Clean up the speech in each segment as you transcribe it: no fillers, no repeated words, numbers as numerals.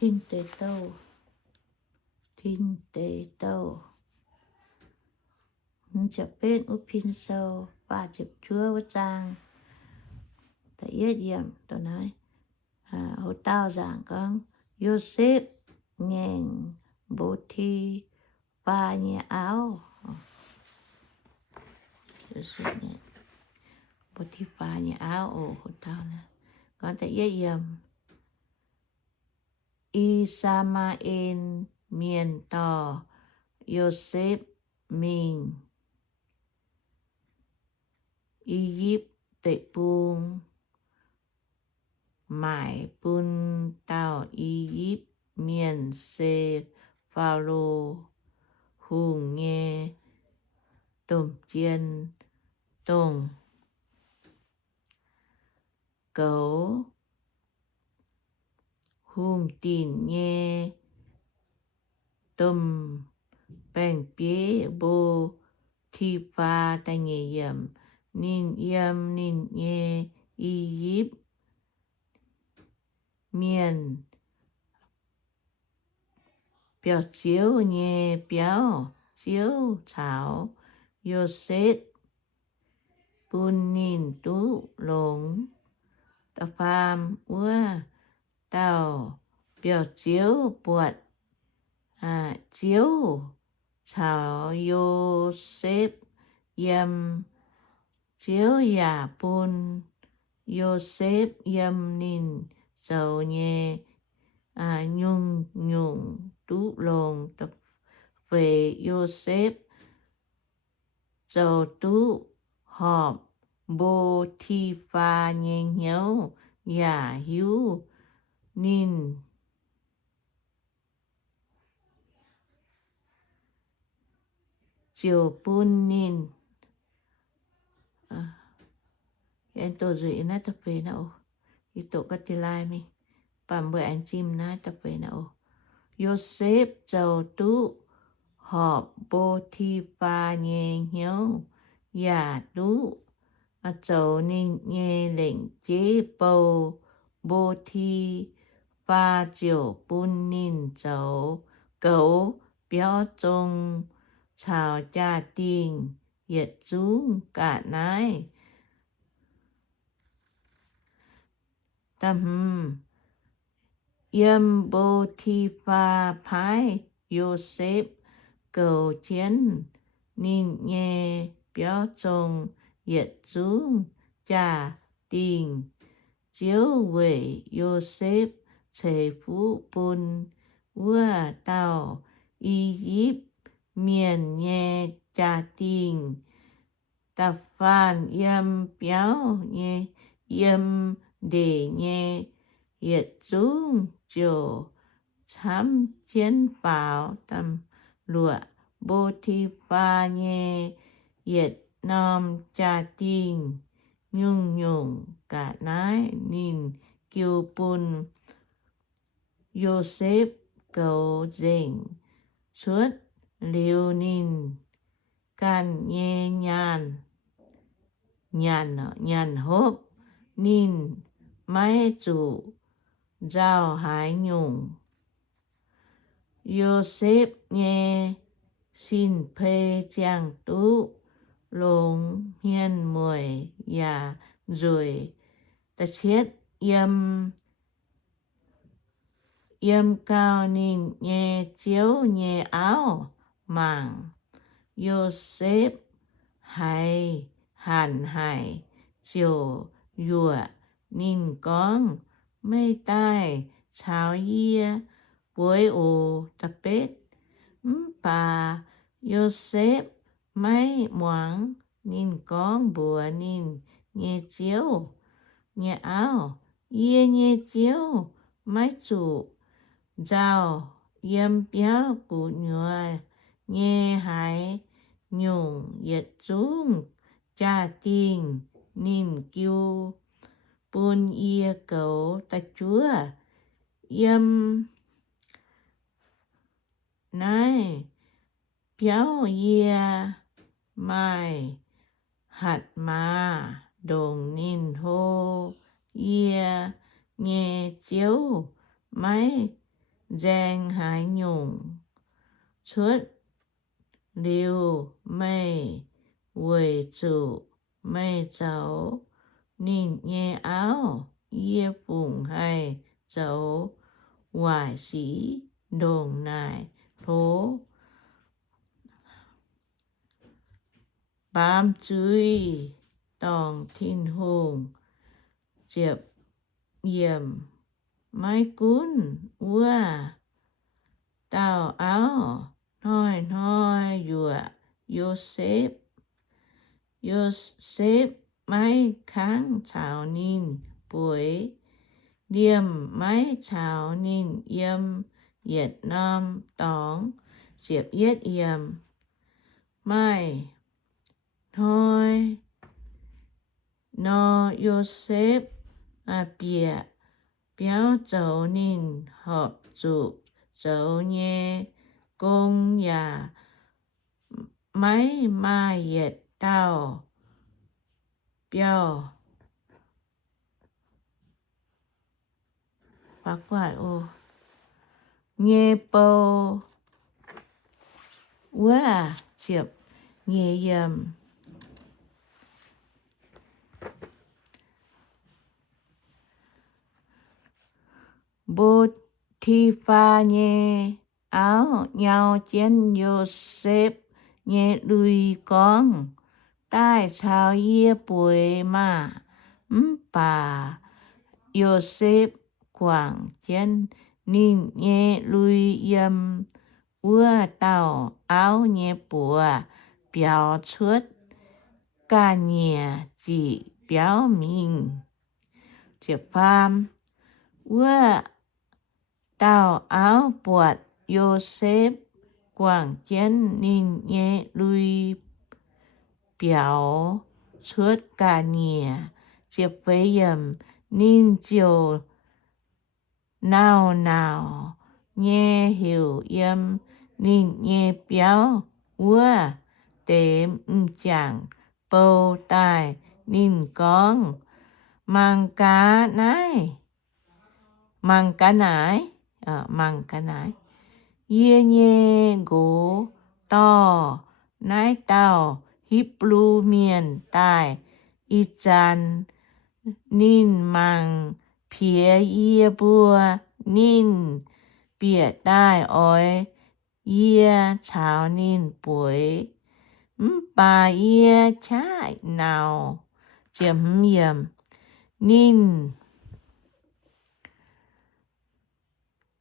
Tin tê tô. Tin tê tô. Chập bên úp pin sâu. Bà chụp chúa với trang. Tại yết yểm. Tôi nói. Hồ tao giảng con. Joseph ngàn bố thi và nhà áo. Joseph ngàn bố thi và nhà áo. Hồ tao nè. Con tại yết yểm. Isamael miền tò Joseph mình Egypt tệ buông mãi bun tàu Egypt miền xê Pharaoh hùng nghe tôm chiên tông cấu hùng tin nghe tôm bèn bế bô thi pha ta nghe yểm nín yểm nín nghe Egypt miền biểu chiếu nghe biểu chiếu chảo Joseph bun nín tú lồng ta pham ua tao biểu chiếu buột chiếu chảo Joseph yếm chiếu giả bun Joseph yếm nín dầu nhẹ nhung nhung tú lồng tập về Joseph dầu tú họp bố thi pha nhẹ nhớ giả hiếu nín chiều bún nín em tổ dự na tập về nào y tổ cắt đi lại mi bằng bữa anh chim na tập về nào Joseph giàu tú họp bố thi pha nhẹ nhớ giả tú giàu nín nghe lệnh chế bầu bố thi pha chiều bún nín giàu cấu biểu trông chào gia đình yết chú cả nái tâm yếm bố thi pha phái Joseph cầu chiến nín nghe biểu trông yết chú gia đình chiếu về Joseph chế phú bún vua tàu Egypt miền nghe gia đình tập phản yếm biểu nghe yếm để nghe yết chú chiều chám chiến bảo tâm lụa bố thi pha nghe yết nam gia đình nhung nhung cả nái nín kiêu bún Joseph cầu dình suốt liêu nín can nhẹ nhàn hốp nín máy chủ giao hải nhung Joseph nghe xin phê chàng tú lồng hiên mùi và rồi ta chết yếm cao nín nghe chiếu nghe áo màng Joseph hay hàn hải chiều dùa nín con mây tai cháo yia với ồ tập bết bà Joseph mấy moáng nín con bùa nín nghe chiếu nghe áo yia nghe chiếu mấy chủ giao yếm béo của người nghe hải nhung yết chúng cha tình nín kiêu bún ia cầu ta chúa yếm này béo ia mai hạt mà đồng nín hô ia nghe chiếu máy Giang Hải Nhung xuất liêu mây quầy chủ mây cháu nhìn nhẹ áo yê phùng hay cháu ngoại sĩ đồng nài thố bám chui tòng thiên hùng diệp yểm mái cún ua tào áo nói dùa Joseph mái kháng chào nín buổi điềm mái chào nín yếm Việt Nam tòng diệp yết yếm mai nói nó Joseph bịa béo dấu nín hợp trụ dấu nhé công nhà máy mai yết tao béo bác quạt ô nhé bầu ua diệp nhé yếm bố thi pha nhé áo nhau chén Joseph nhé đuôi con tai chào yê bùi mà bà Joseph quảng chén nín nhé đuôi yếm ua tàu áo nhé bùa béo chuốt cả nhẹ chỉ béo mình diệp phàm ua tàu áo buộc Joseph quảng chén nín nhé đuôi béo chuốt cả nhẹ diệp với yểm nín chiều nào nhé hiểu yếm nín nhé béo ua tếm chẳng bầu tài nín con mang cá nái yê nhé gỗ to nái tàu Hebrew miền tài y chan nín mang phía yê bùa nín bịa tai oi yê chào nín buổi bà yê trái nào chiếm yểm nín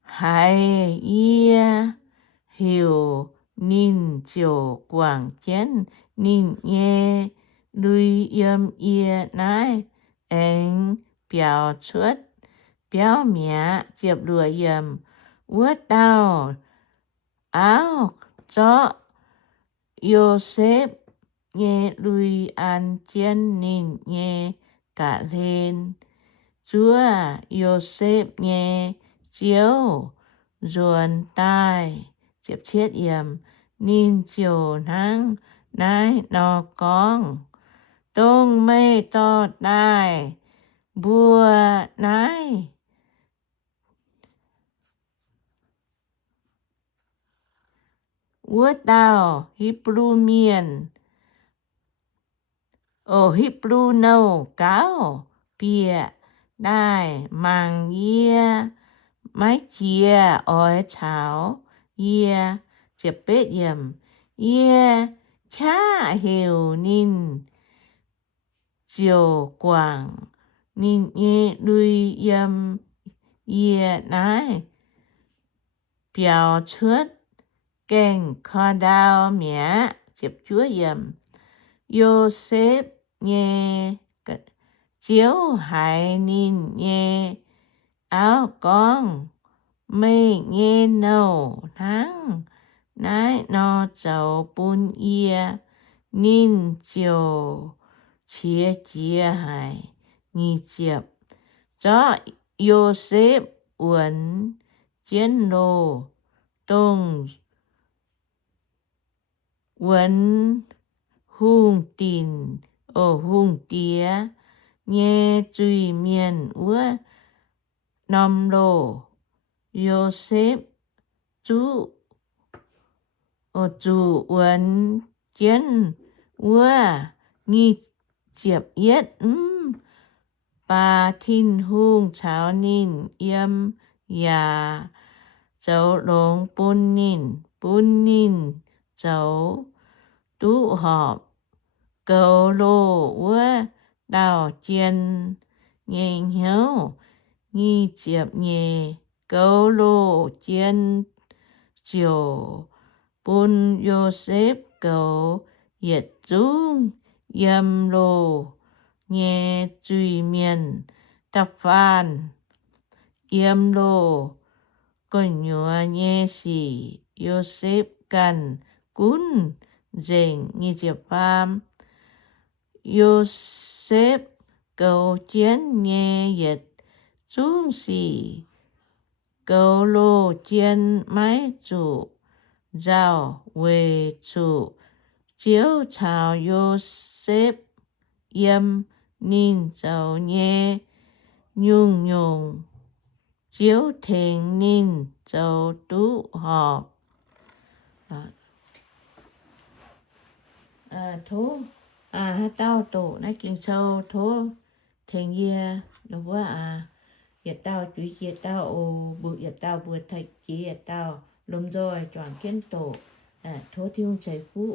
hay yê hiểu nín chiều quảng chén nín nhé đuôi yếm yê nái anh béo chuốt béo mẹ chiệp đùa yếm ua tao áo cho Joseph nhé đuôi ăn chén nín nhé cả lên chúa Joseph nhé chiếu ruồn tai chiệp chết yểm nín chiều nắng nái nó con tung mây to tai bùa nái ua tao Hebrew miền Hebrew nâu cáo bịa đai mang yê mái chia oi cháo yê chiệp bết yểm yê cha hiểu nín chiều quảng nín nhé đuôi yếm yê nái béo chuốt kèn kho đao mẹ chiệp chúa yếm Joseph nhé chiếu hải nín nhé áo con mây nhé nâu nắng nái nó cháu bún yê nín chiều chia hải nhì chiệp cho Joseph uẩn chiến lô tung uẩn hung tin hung tía nhé chui miền ua nòm lô Joseph chú chủ uẩn chiến ua nghi chiệp yết bà thiên hung cháo nín yếm ya cháu lông bún nín cháu tú họp cầu lô ua đào chiên nhẹ hiếu nghi chiệp nhẹ cầu lô chiên chiều bún Joseph cầu yết dung yếm lô nhẹ truy miền tập phan yếm lô con nhua nhẹ xì Joseph cần cún dành nghi chiệp pham Joseph cầu chiến nhẹ yết dung xì cầu lô chiến mái chủ giao về chủ chiếu chào Joseph yếm nín cháu nhẹ nhung chiếu thình nín cháu tú họp thố tao tổ nãy kinh sâu thố thình ye nó quá yết tao chú yết tao bự yết tao bự thạch ký yết tao lùm rồi chọn kiến tổ thố thiêu chạy phú